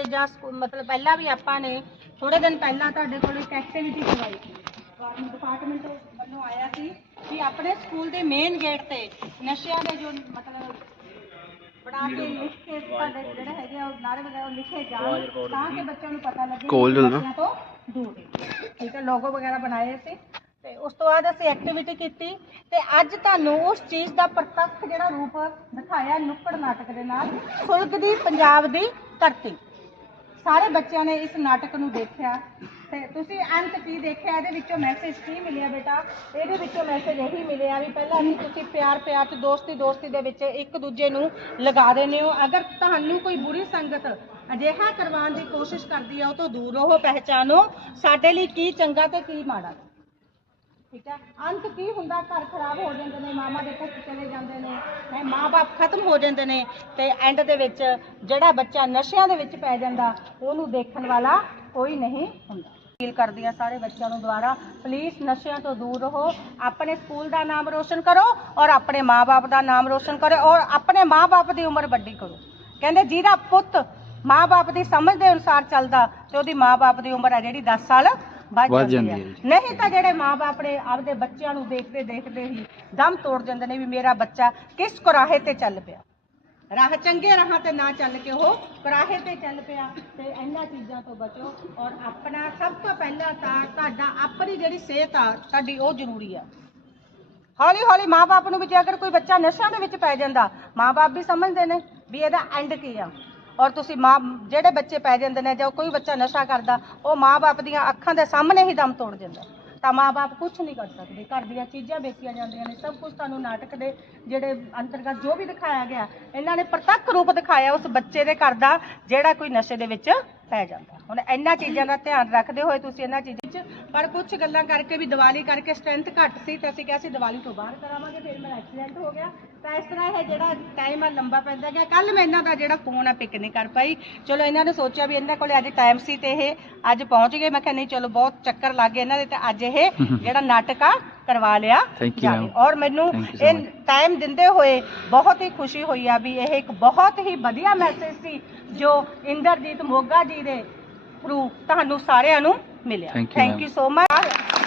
ਤੇ ਜਾਂ ਸਕੂ- ਮਤਲਬ ਪਹਿਲਾਂ ਵੀ ਆਪਾਂ ਨੇ ਥੋੜੇ ਦਿਨ ਪਹਿਲਾਂ ਤੁਹਾਡੇ ਕੋਲ ਇੱਕ ਐਕਟੀਵਿਟੀ ਕਰਵਾਈ ਸੀ। ਡਿਪਾਰਟਮੈਂਟ ਵੱਲੋਂ ਆਇਆ ਸੀ ਕਿ ਆਪਣੇ ਸਕੂਲ ਦੇ ਮੇਨ ਗੇਟ ਤੇ ਨਸ਼ਿਆਂ ਦੇ ਜੋ ਮਤਲਬ ਬਣਾ ਕੇ ਲਿਖ ਕੇ ਤੁਹਾਡੇ ਜਿਹੜੇ ਹੈਗੇ ਆ ਉਹ ਨਾਰੇ ਵਗੈਰਾ ਉਹ ਲਿਖੇ ਜਾਣ ਤਾਂ ਕਿ ਬੱਚਿਆਂ ਨੂੰ ਪਤਾ ਲੱਗੇ ਕੋਲ। ਨਸ਼ਿਆਂ ਤੋਂ ਦੂਰ ਠੀਕ ਹੈ ਲੋਗੋ ਵਗੈਰਾ ਬਣਾਏ ਸੀ। ਤੇ ਉਸ ਤੋਂ ਬਾਅਦ ਅਸੀਂ ਐਕਟੀਵਿਟੀ ਕੀਤੀ। ਤੇ ਅੱਜ ਤੁਹਾਨੂੰ ਉਸ ਚੀਜ਼ ਦਾ ਪ੍ਰਤੱਖ ਜਿਹੜਾ ਰੂਪ ਦਿਖਾਇਆ ਨੁੱਕੜ ਨਾਟਕ ਦੇ ਨਾਲ ਸੁਲਗਦੀ ਪੰਜਾਬ ਦੀ ਧਰਤੀ। ਸਾਰੇ ਬੱਚਿਆਂ ਨੇ ਇਸ ਨਾਟਕ ਨੂੰ ਦੇਖਿਆ। ਤੇ ਤੁਸੀਂ ਅੰਤ ਕੀ ਦੇਖਿਆ? ਇਹਦੇ ਵਿੱਚੋਂ ਮੈਸੇਜ ਕੀ ਮਿਲਿਆ ਬੇਟਾ? ਇਹਦੇ ਵਿੱਚੋਂ ਮੈਸੇਜ ਇਹੀ ਮਿਲਿਆ ਵੀ ਪਹਿਲਾਂ ਵੀ ਤੁਸੀਂ ਪਿਆਰ ਪਿਆਰ ਤੇ ਦੋਸਤੀ ਦੋਸਤੀ ਦੇ ਵਿੱਚ ਇੱਕ ਦੂਜੇ ਨੂੰ ਲਗਾ ਦਿੰਦੇ ਹੋ। ਅਗਰ ਤੁਹਾਨੂੰ ਕੋਈ ਬੁਰੀ ਸੰਗਤ ਅਜਿਹਾ ਕਰਵਾਉਣ ਦੀ ਕੋਸ਼ਿਸ਼ ਕਰਦੀ ਹੈ ਉਹ ਤੋਂ ਦੂਰ ਰਹੋ, ਪਹਿਚਾਨੋ ਸਾਡੇ ਲਈ ਕੀ ਚੰਗਾ ਤੇ ਕੀ ਮਾੜਾ। ਠੀਕ ਹੈ? ਅੰਤ ਕੀ ਹੁੰਦਾ? ਘਰ ਖਰਾਬ ਹੋ ਜਾਂਦੇ ਨੇ, ਮਾਮਾ ਦੇ ਪੁੱਤ ਚਲੇ ਜਾਂਦੇ ਨੇ, ਹੈ ਮਾਪੇ ਖਤਮ ਹੋ ਜਾਂਦੇ ਨੇ ਤੇ ਐਂਡ ਦੇ ਵਿੱਚ ਜਿਹੜਾ ਬੱਚਾ ਨਸ਼ਿਆਂ ਦੇ ਵਿੱਚ ਪੈ ਜਾਂਦਾ, ਉਹਨੂੰ ਦੇਖਣ ਵਾਲਾ ਕੋਈ ਨਹੀਂ ਹੁੰਦਾ। ਅਪੀਲ ਕਰਦੀ ਆ ਸਾਰੇ ਬੱਚਿਆਂ ਨੂੰ ਦੁਆਰਾ ਪਲੀਜ਼ ਨਸ਼ਿਆਂ ਤੋਂ ਦੂਰ ਰਹੋ, ਆਪਣੇ ਸਕੂਲ ਦਾ ਨਾਮ ਰੋਸ਼ਨ ਕਰੋ ਔਰ ਆਪਣੇ ਮਾਪੇ ਦਾ ਨਾਮ ਰੋਸ਼ਨ ਕਰੋ ਔਰ ਆਪਣੇ ਮਾਪੇ ਦੀ ਉਮਰ ਵੱਡੀ ਕਰੋ। ਕਹਿੰਦੇ ਜਿਹਦਾ ਪੁੱਤ ਮਾਪੇ ਦੀ ਸਮਝ ਦੇ ਅਨੁਸਾਰ ਚੱਲਦਾ ਤੇ ਉਹਦੀ ਮਾਪੇ ਦੀ ਉਮਰ ਆ ਜਿਹੜੀ 10 ਸਾਲ ਵੱਧ ਜਾਂਦੀ ਹੈ। ਨਹੀਂ ਤਾਂ ਜਿਹੜੇ ਮਾਪੇ ਆਪਣੇ ਆਪਦੇ ਬੱਚਿਆਂ ਨੂੰ ਦੇਖਦੇ ਦੇਖਦੇ ਹੀ ਦਮ ਤੋੜ ਜਾਂਦੇ ਨੇ ਵੀ ਮੇਰਾ ਬੱਚਾ ਕਿਸ ਕੁਰਾਹੇ ਤੇ ਚੱਲ ਪਿਆ। ਰਾਹ ਚੰਗੇ ਰਾਹਾਂ ਤੇ ਨਾ ਚੱਲ ਕੇ ਉਹ ਕੁਰਾਹੇ ਤੇ ਚੱਲ ਪਿਆ। ਤੇ ਇਹਨਾਂ ਚੀਜ਼ਾਂ ਤੋਂ ਬਚੋ ਔਰ ਆਪਣਾ ਸਭ ਤੋਂ ਪਹਿਲਾਂ ਤਾਂ ਤੁਹਾਡਾ ਆਪਣੀ ਜਿਹੜੀ ਸਿਹਤ ਆ ਤੁਹਾਡੀ ਉਹ ਜ਼ਰੂਰੀ ਆ। ਹੌਲੀ ਹੌਲੀ ਮਾਪੇ ਨੂੰ ਵੀ ਜੇ ਅਗਰ ਕੋਈ ਬੱਚਾ ਨਸ਼ਿਆਂ ਦੇ ਵਿੱਚ ਪੈ ਜਾਂਦਾ ਮਾਪੇ ਵੀ ਸਮਝਦੇ ਨੇ ਵੀ ਇਹਦਾ ਐਂਡ ਕੀ ਆ। ਔਰ ਤੁਸੀਂ ਮਾਂ, ਜਿਹੜੇ ਬੱਚੇ ਪੈ ਜਾਂਦੇ ਨੇ ਜਾਂ ਕੋਈ ਬੱਚਾ ਨਸ਼ਾ ਕਰਦਾ, ਉਹ ਮਾਂ ਬਾਪ ਦੀਆਂ ਅੱਖਾਂ ਦੇ ਸਾਹਮਣੇ ਹੀ ਦਮ ਤੋੜ ਜਾਂਦਾ ਤਾਂ ਮਾਂ ਬਾਪ ਕੁਝ ਨਹੀਂ ਕਰ ਸਕਦੇ। ਘਰ ਦੀਆਂ ਚੀਜ਼ਾਂ ਵੇਚੀਆਂ ਜਾਂਦੀਆਂ ਨੇ, ਸਭ ਕੁਝ ਤੁਹਾਨੂੰ ਨਾਟਕ ਦੇ ਜਿਹੜੇ ਅੰਤਰਗਤ ਜੋ ਵੀ ਦਿਖਾਇਆ ਗਿਆ, ਇਹਨਾਂ ਨੇ ਪ੍ਰਤੱਖ ਰੂਪ ਦਿਖਾਇਆ ਉਸ ਬੱਚੇ ਦੇ ਘਰ ਦਾ, ਜਿਹੜਾ ਕੋਈ ਨਸ਼ੇ ਦੇ ਵਿੱਚ ਪੈ ਜਾਂਦਾ। ਹੁਣ ਇਹਨਾਂ ਚੀਜ਼ਾਂ ਦਾ ਧਿਆਨ ਰੱਖਦੇ ਹੋਏ ਤੁਸੀਂ ਇਹਨਾਂ ਚੀਜ਼ਾਂ 'ਚ ਪਰ ਕੁਝ ਗੱਲਾਂ ਕਰਕੇ ਵੀ ਦੀਵਾਲੀ ਕਰਕੇ ਸਟਰੈਂਥ ਘੱਟ ਸੀ ਤਾਂ ਅਸੀਂ ਕਿਹਾ ਸੀ ਦੀਵਾਲੀ ਤੋਂ ਬਾਅਦ ਕਰਾਵਾਂਗੇ ਫਿਰ ਮੇਰਾ ਐਕਸੀਡੈਂਟ ਹੋ ਗਿਆ। ਤਾਂ ਇਸ ਤਰ੍ਹਾਂ ਇਹ ਜਿਹੜਾ ਟਾਈਮ ਆ ਲੰਬਾ ਪੈਂਦਾ ਗਿਆ। ਕੱਲ ਮੈਂ ਇਹਨਾਂ ਦਾ ਜਿਹੜਾ ਫੋਨ ਆ ਪਿਕ ਨਹੀਂ ਕਰ ਪਾਈ। ਚਲੋ ਇਹਨਾਂ ਨੇ ਸੋਚਿਆ ਵੀ ਇਹਨਾਂ ਕੋਲੇ ਅੱਜ ਟਾਈਮ ਸੀ ਤੇ ਇਹ ਅੱਜ ਪਹੁੰਚ ਗਏ। ਮੈਂ ਕਿਹਾ ਨਹੀਂ ਚਲੋ ਬਹੁਤ ਚੱਕਰ ਲੱਗ ਗਏ ਇਹਨਾਂ ਦੇ ਤੇ ਅੱਜ ਇਹ ਜਿਹੜਾ ਨਾਟਕ ਆ ਕਰਵਾ ਲਿਆ ਜਾਵੇ। ਔਰ ਮੈਨੂੰ ਇਹ. ਟਾਈਮ ਦਿੰਦੇ ਹੋਏ ਬਹੁਤ ਹੀ ਖੁਸ਼ੀ ਹੋਈ ਆ ਵੀ ਇਹ ਇੱਕ ਬਹੁਤ ਹੀ ਵਧੀਆ ਮੈਸੇਜ ਸੀ ਜੋ ਇੰਦਰਜੀਤ ਮੋਗਾ ਜੀ ਦੇ ਥਰੂ ਤੁਹਾਨੂੰ ਸਾਰਿਆਂ ਨੂੰ ਮਿਲਿਆ Thank you, thank. You so much